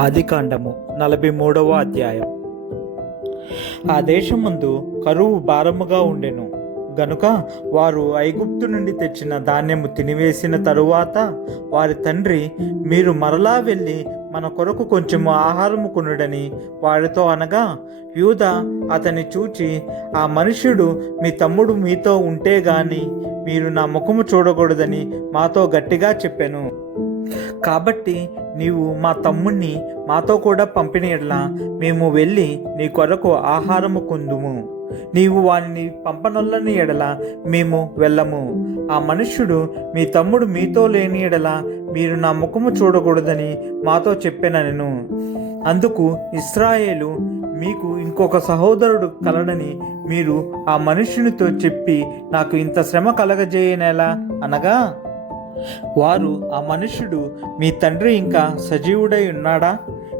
ఆదికాండము 43వ అధ్యాయం. ఆ దేశమందు కరువు భారముగా ఉండెను గనుక వారు ఐగుప్తు నుండి తెచ్చిన ధాన్యము తినివేసిన తరువాత వారి తండ్రి, మీరు మరలా వెళ్ళి మన కొరకు కొంచెము ఆహారము కొనుడని వారితో అనగా, యూదా అతన్ని చూచి, ఆ మనుష్యుడు మీ తమ్ముడు మీతో ఉంటే గాని మీరు నా ముఖము చూడకూడదని మాతో గట్టిగా చెప్పెను. కాబట్టి నీవు మా తమ్ముణ్ణి మాతో కూడా పంపిన ఎడల మేము వెళ్ళి నీ కొరకు ఆహారము కొందుము. నీవు వానిని పంపనొల్లని ఎడల మేము వెళ్ళము. ఆ మనుష్యుడు మీ తమ్ముడు మీతో లేని ఎడల మీరు నా ముఖము చూడకూడదని మాతో చెప్పెననెను. అందుకు ఇశ్రాయేలు, మీకు ఇంకొక సహోదరుడు కలడని మీరు ఆ మనుష్యునితో చెప్పి నాకు ఇంత శ్రమ కలగజేయనేలా అనగా, వారు, ఆ మనుష్యుడు మీ తండ్రి ఇంకా సజీవుడై ఉన్నాడా,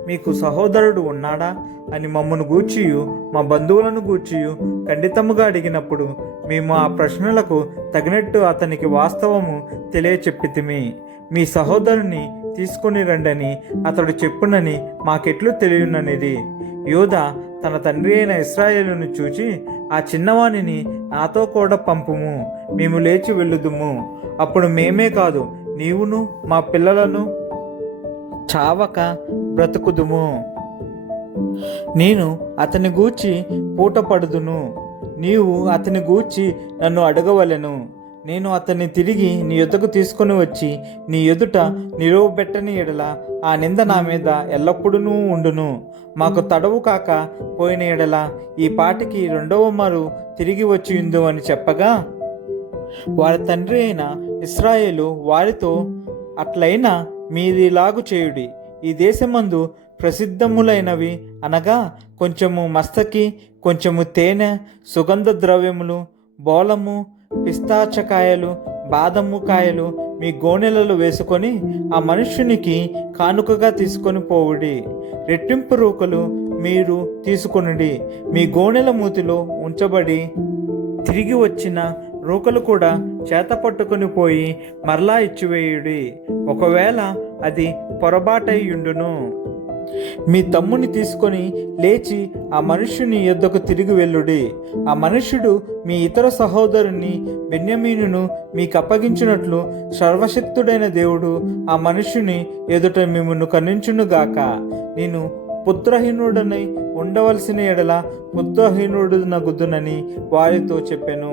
మీకు సహోదరుడు ఉన్నాడా అని మమ్మను గూర్చియు మా బంధువులను గూర్చియు ఖండితముగా అడిగినప్పుడు మేము ఆ ప్రశ్నలకు తగినట్టు అతనికి వాస్తవము తెలియచెప్పితిమి. మీ సహోదరుని తీసుకొని రండని అతడు చెప్పునని మాకెట్లు తెలియననిది. యూదా తన తండ్రి అయిన ఇశ్రాయేలును చూచి, ఆ చిన్నవానిని నాతో కూడా పంపుము, మేము లేచి వెళ్ళుదుము. అప్పుడు మేమే కాదు, నీవును మా పిల్లలను చావక బ్రతుకుదుము. నేను అతని గూర్చి పూటపడుదును, నీవు అతని గూర్చి నన్ను అడగవలెను. నేను అతన్ని తిరిగి నీ యొద్దకు తీసుకొని వచ్చి నీ ఎదుట నిలువబెట్టని ఎడల ఆ నింద నా మీద ఎల్లప్పుడూ ఉండును. మాకు తడవు కాక పోయిన ఎడల ఈ పాటికి రెండవ మారు తిరిగి వచ్చి ఉందు అని చెప్పగా, వారి తండ్రి అయిన ఇశ్రాయేలు వారితో, అట్లయినా మీరిలాగు చేయుడి. ఈ దేశమందు ప్రసిద్ధములైనవి అనగా కొంచెము మస్తకి, కొంచెము తేనె, సుగంధ ద్రవ్యములు, బోలము, పిస్తాచకాయలు, బాదము కాయలు మీ గోనెలలో వేసుకొని ఆ మనుష్యునికి కానుకగా తీసుకొని పోవుడి. రెట్టింపు రూకలు మీరు తీసుకొనుడి. మీ గోనెల మూతిలో ఉంచబడి తిరిగి వచ్చిన రూకలు కూడా చేత పట్టుకొని పోయి మరలా ఇచ్చివేయుడి. ఒకవేళ అది పొరబాటయ్యుండును. మీ తమ్ముని తీసుకొని లేచి ఆ మనుష్యుని యొద్దకు తిరిగి వెళ్ళుడి. ఆ మనుష్యుడు మీ ఇతర సహోదరుని బెన్యామీనును మీకు అప్పగించినట్లు సర్వశక్తుడైన దేవుడు ఆ మనుష్యుని ఎదుట మిమ్మును కరుణించునుగాక. నేను పుత్రహీనుడనై ఉండవలసిన ఎడల పుత్రహీనుడునగుదునని వారితో చెప్పెను.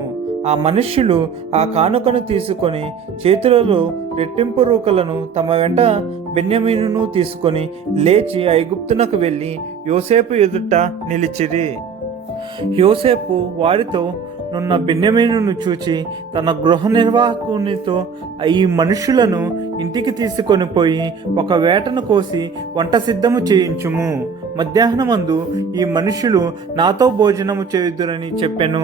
ఆ మనుష్యులు ఆ కానుకను తీసుకొని చేతులలో రెట్టింపు రూకలను తమ వెంట బెన్యామీనును తీసుకొని లేచి ఐగుప్తునకు వెళ్ళి యోసేపు ఎదుట నిలిచిరి. యోసేపు వారితో నున్న బెన్యామీనును చూచి తన గృహ నిర్వాహకునితో, ఈ మనుషులను ఇంటికి తీసుకొని పోయి ఒక వేటను కోసి వంట సిద్ధము చేయించుము. మధ్యాహ్నమందు ఈ మనుషులు నాతో భోజనము చేయుదురని చెప్పెను.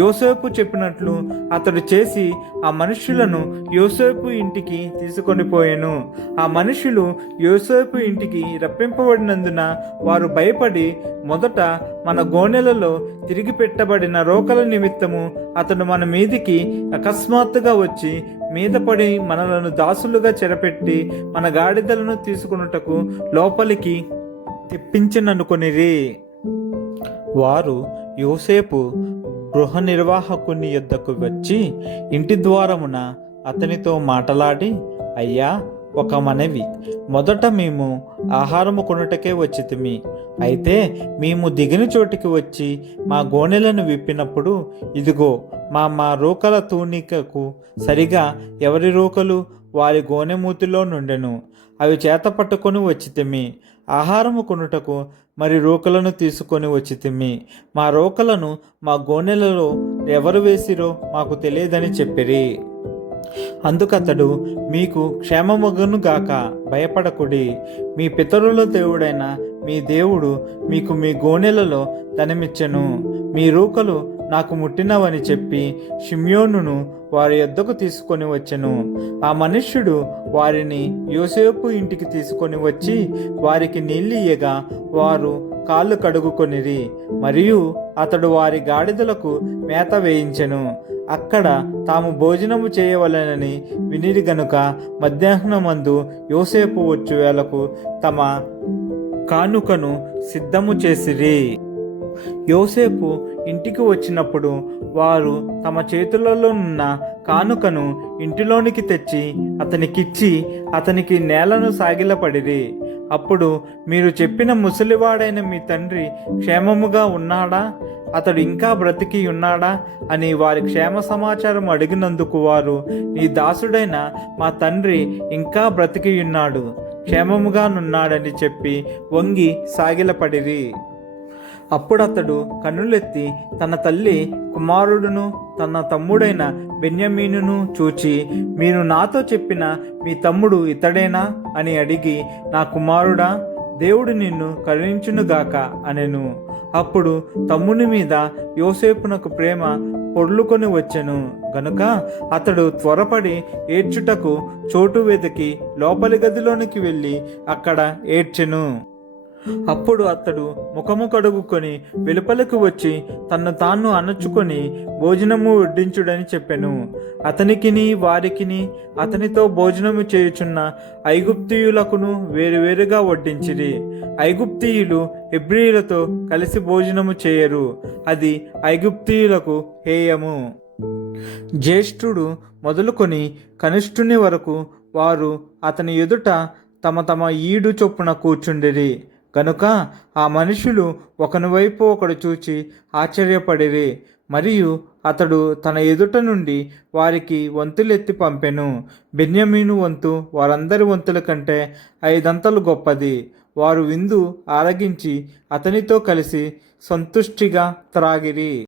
యోసేపు చెప్పినట్లు అతడు చేసి ఆ మనుషులను యోసేపు ఇంటికి తీసుకొని పోయెను. ఆ మనుషులు యోసేపు ఇంటికి రప్పింపబడినందున వారు భయపడి, మొదట మన గోనెలలో తిరిగి పెట్టబడిన రోకల నిమిత్తము అతడు మన మీదికి అకస్మాత్తుగా వచ్చి మీద పడి మనలను దాసులుగా చెరపెట్టి మన గాడిదలను తీసుకున్నటకు లోపలికి తెప్పించననుకొనిరి. వారు యోసేపు గృహ నిర్వాహకుని యొద్దకు వచ్చి ఇంటి ద్వారమున అతనితో మాటలాడి, అయ్యా, ఒక మనవి. మొదట మేము ఆహారము కొనుటకే వచ్చితిమి. అయితే మేము దిగిన చోటికి వచ్చి మా గోనెలను విప్పినప్పుడు ఇదిగో మా రూకల తూనికకు సరిగా ఎవరి రూకలు వారి గోనెమూతిలో నుండెను. అవి చేత పట్టుకొని వచ్చితిమి. ఆహారము కొనుటకు మరి రూకలను తీసుకొని వచ్చితిమి. మా రూకలను మా గోనెలలో ఎవరు వేసిరో మాకు తెలియదని చెప్పిరి. అందుకతడు, మీకు క్షేమమగును గాక, భయపడకుడి. మీ పితరుల దేవుడైన మీ దేవుడు మీకు మీ గోనెలలో ధనమిచ్చెను. మీ రూకలు నాకు ముట్టినవని చెప్పి షిమ్యోనును వారి యొద్దకు తీసుకొని వచ్చెను. ఆ మనుష్యుడు వారిని యోసేపు ఇంటికి తీసుకొని వచ్చి వారికి నీళ్ళియ్యగా వారు కాళ్ళు కడుగుకొనిరి. మరియు అతడు వారి గాడిదలకు మేత వేయించెను. అక్కడ తాము భోజనము చేయవలెనని వినిరి గనుక మధ్యాహ్నమందు యోసేపు వచ్చు వేళకు తమ కానుకను సిద్ధము చేసిరి. యోసేపు ఇంటికి వచ్చినప్పుడు వారు తమ చేతులలో ఉన్న కానుకను ఇంటిలోనికి తెచ్చి అతనికిచ్చి అతనికి నేలను సాగిలపడిరి. అప్పుడు, మీరు చెప్పిన ముసలివాడైన మీ తండ్రి క్షేమముగా ఉన్నాడా, అతడు ఇంకా బ్రతికి ఉన్నాడా అని వారి క్షేమ సమాచారం అడిగినందుకు వారు, నీ దాసుడైన మా తండ్రి ఇంకా బ్రతికి ఉన్నాడు, క్షేమముగానున్నాడని చెప్పి వంగి సాగిలపడిరి. అప్పుడతడు కన్నులెత్తి తన తల్లి, కుమారుడును తన తమ్ముడైన బెన్యామీనును చూచి, మీరు నాతో చెప్పిన మీ తమ్ముడు ఇతడేనా అని అడిగి, నా కుమారుడా, దేవుడు నిన్ను కరుణించునుగాక అనెను. అప్పుడు తమ్ముని మీద యోసేపునకు ప్రేమ పొర్లుకొని వచ్చెను గనుక అతడు త్వరపడి ఏడ్చుటకు చోటు వెతికి లోపలి గదిలోనికి వెళ్ళి అక్కడ ఏడ్చెను. అప్పుడు అతడు ముఖము కడుగుకొని వెలుపలకు వచ్చి తన్ను తాను అణచుకొని భోజనము వడ్డించుడని చెప్పెను. అతనికిని వారికిని అతనితో భోజనము చేయుచున్న ఐగుప్తీయులకును వేరువేరుగా వడ్డించిరి. ఐగుప్తీయులు హెబ్రీయులతో కలిసి భోజనము చేయరు, అది ఐగుప్తీయులకు హేయము. జ్యేష్ఠుడు మొదలుకొని కనిష్ఠుని వరకు వారు అతని ఎదుట తమ తమ ఈడు చొప్పున కూర్చుండిరి కనుక ఆ మనుషులు ఒకని వైపు ఒకడు చూచి ఆశ్చర్యపడిరి. మరియు అతడు తన ఎదుట నుండి వారికి వంతులెత్తి పంపెను. బెన్యామీను వంతు వారందరి వంతుల కంటే 5 అంతలు గొప్పది. వారు విందు ఆరగించి అతనితో కలిసి సంతుష్టిగా త్రాగిరి.